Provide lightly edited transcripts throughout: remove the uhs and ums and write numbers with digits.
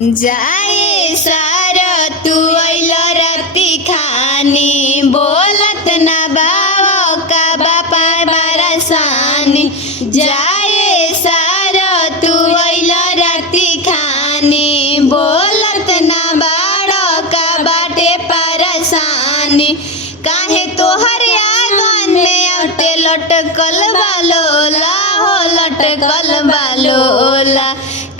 जाए सारा तू अइल राती खानी बोलत ना बाबा का बापा बरसानी। जाए सारा तू अइल राती खानी बोलत ना बाड़ा का बाटे परेशानी। काहे तोहर आंगन में आते लटकल बालोला हो लटकल बालोला।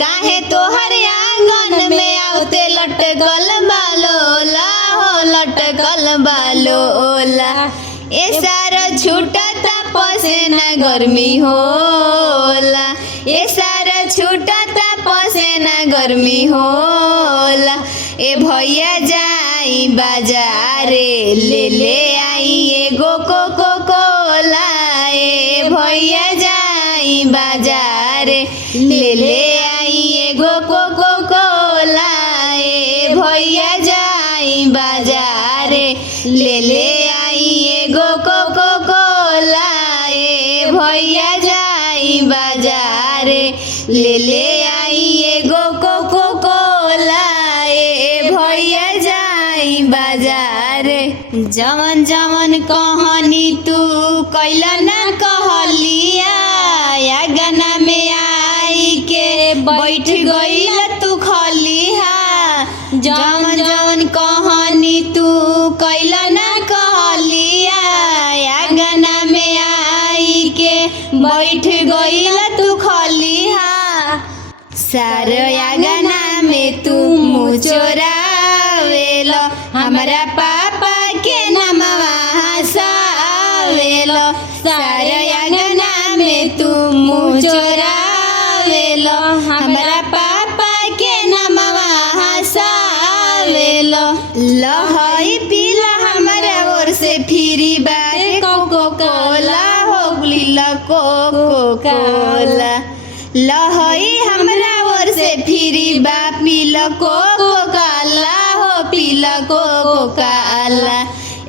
काहे तोहर आंगन में आते लटकल बालोला हो लटकल बालोला। ए सारा छूटता पसेना गर्मी होला। ए सारा छूटता पसेना गर्मी होला। ए भैया जाई बाजारे ले आई एगो कोको कोला। ए भैया जाई बाजारे ले आई एगो कोको कोला। ए भैया जाई बाजारे ले आई एगो कोको कोला। ए भैया जाई बाजारे ले आई एगो कोको कोला। ए भैया जाई बाजारे। जवन जवन कहानी तू कैला ना कहलिया या गाना में आई के बैठ गईला तू खलिहा। जवन जवन कहानी तू कैला ना कहलिया या गाना में आई के बैठ गईला तू खलिहा। सारा या गाना में तू मुँह चोरावेलो हमारा पापा के नमवा हसावेलो। सारा या गाना में तू मुँह चोरावेलो हमारा पापा के नमवा हसावेलो। लहई पीला हमारा ओर से फिरी बाटे कोको कोला हो गलीला कोको कोला। लहई हमरा ओर से फिरी बा पीला कोको कोला हो पीला कोको कोला।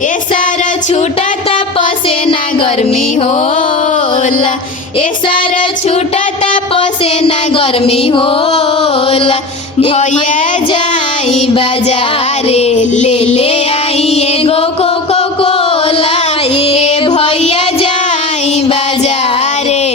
ए सारा छूटता पसेना गर्मी होला। ए सारा छूटता पसेना गर्मी होला। भैया जाई बाजारे ले आई एगो कोको कोला। ए भैया जाई बाजारे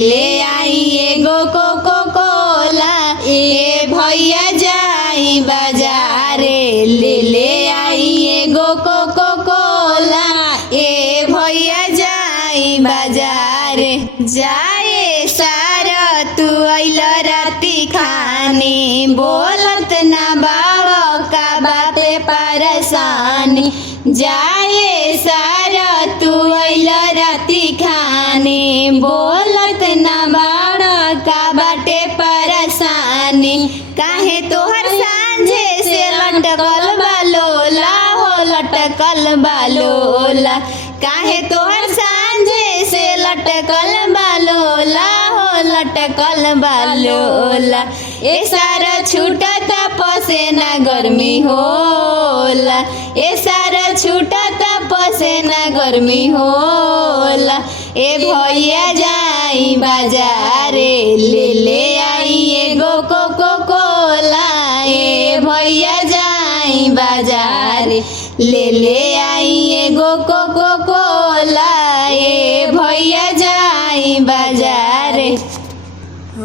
ले आई एगो कोको कोला। ए भैया जाई बाजारे ले आई एगो कोको कोला। ए भैया जाई बाजारे। जाए सारा तू अइल राती खानी बोलत ना बाबा का बाटे परेशानी। जाए सारा तू अइल राती खानी बोलत ना बाड़ा का बाटे परेशानी। काहे तोहर सांझे से लटकल बालोला हो लटकल बालोला। काहे तोहर सांझे से लटकल बालोला हो लटकल बालोला। ए सारा छूटता पसेना गर्मी होला। ए सारा छूटता पसेना गर्मी होला। ए भैया जाई बाजारे ले आई एगो कोको कोला। ए भैया जाई बाजारे ले आई एगो